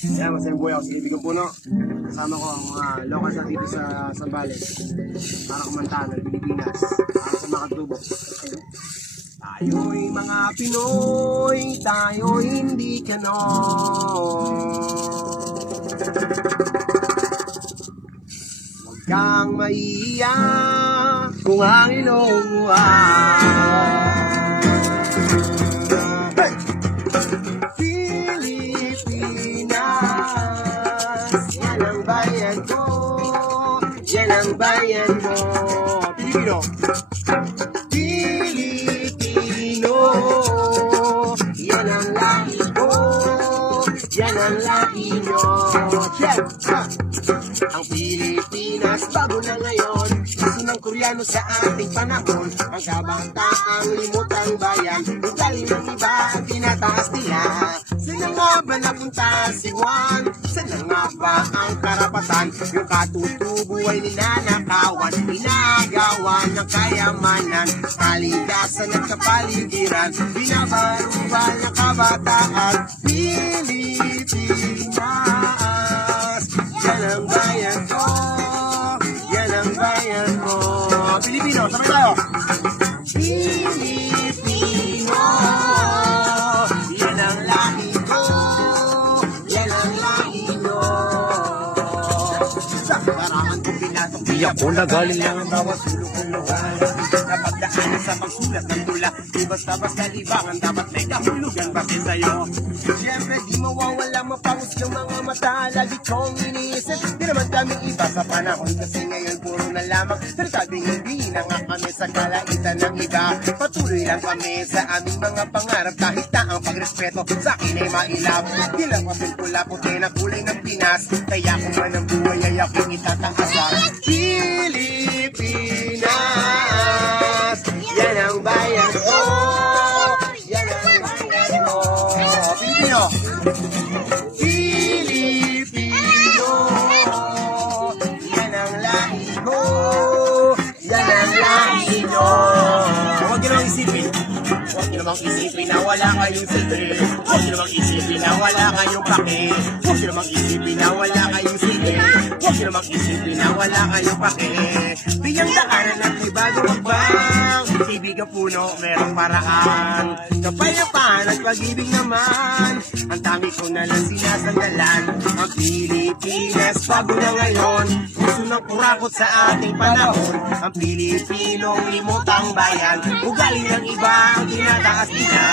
Yan, masayang buhay ako sa Ibigang Puno. Kasama ko ang mga local na dito sa Zambales. Para kumantahan ng Pilipinas. Para sa mga tubo. Tayo'y mga Pinoy, tayo'y hindi kanon. Huwag kang maiiya kung ang ilong mo yan ang bayan mo. Pilipino. Pilipino. Yan ang lahi ko. Yan ang lahi nyo. Check! Ang Pilipinas bago na ngayon. Gusto ng Koreano sa ating panahon. Ang kabataang limutang bayan. Ugali ng iba ang tinataas nila. Saan nga ba napunta si Juan? Saan nga ba ang karapatan? Yung katutubo ay ninanakawan. Inaagawan ng kayamanan. Kaligasan at kapaligiran. Binabaruan ng kabataan. Pilipinas. Yan ang bayan ko. Yan ang bayan mo. Pilipino, sabay tayo. Pilipino. Yan ang lahi ko. Yan ang lahi mo. Sa karangan kong pinatok. Di ako nagaling lang ang bawat sulok ng lugar. Napagdaanan sa pagsulat ng tula. Di basta-basta libangan. Dapat may kahulugan pati sa'yo. Siyempre di mawawala mapangus yung mga mata. Lagi kong iniisip. Di naman kaming iba sa panahon. Kasi ngayon puro na lamang. Pero sabing hindi na nga kami sa kalaitan ng iba. Patuloy lang kami sa aming mga pangarap. Kahit na ang pagrespeto sa akin ay mailap. Di lang kasing pula puti na kulay ng Pinas. Kaya kung man ang buhay ay aking itatangkasan. Pilipinas. Yan ang bayan ko. Yan ang bayan mo. Pilipino. Pilipino. Yan ang lahi ko. Yan ang lahi nyo. Huwag nyo namang isipin. Huwag nyo namang isipin na wala kayong silbi. Huwag nyo namang isipin na wala kayong pake. Huwag nyo namang isipin na wala kayong silbi. Huwag nyo namang isipin na wala kayong pake. Bigyang daanan at may bagong magbang. Ibigang Puno, merong paraan. Kapayapaan at pag-ibig naman. Ang dami ko na lang sinasandalan. Ang Pilipinas bago na ngayon. Gusto ng kurakot sa ating panahon. Ang Pilipinong limutang bayan. Ugali ng iba ang tinataas nila.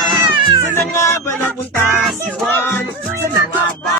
Saan nga ba napunta si Juan? Saan